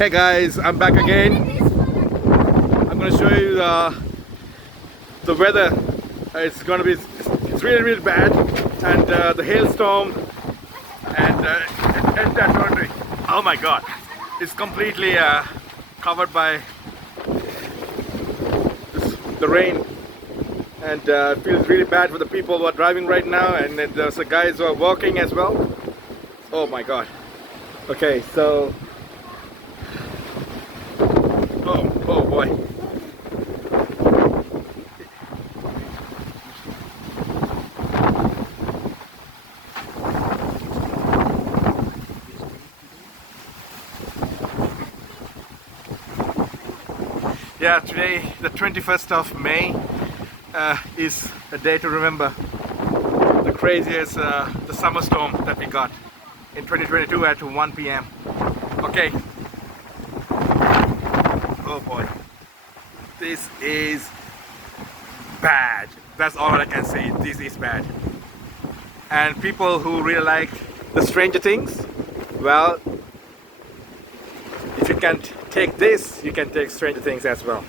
Hey guys, I'm back again. I'm going to show you the weather. It's really bad, and the hailstorm and that country. Oh my God, it's completely covered by the rain, and it feels really bad for the people who are driving right now, and then there's the guys who are walking as well. Oh my God. Okay, so oh boy. Yeah, today, the 21st of May, is a day to remember. The craziest the summer storm that we got in 2022 at 1 p.m. Okay. Oh boy. This is bad. That's all I can say. This is bad. And people who really like the Stranger Things, well, if you can't take this, you can take Stranger Things as well.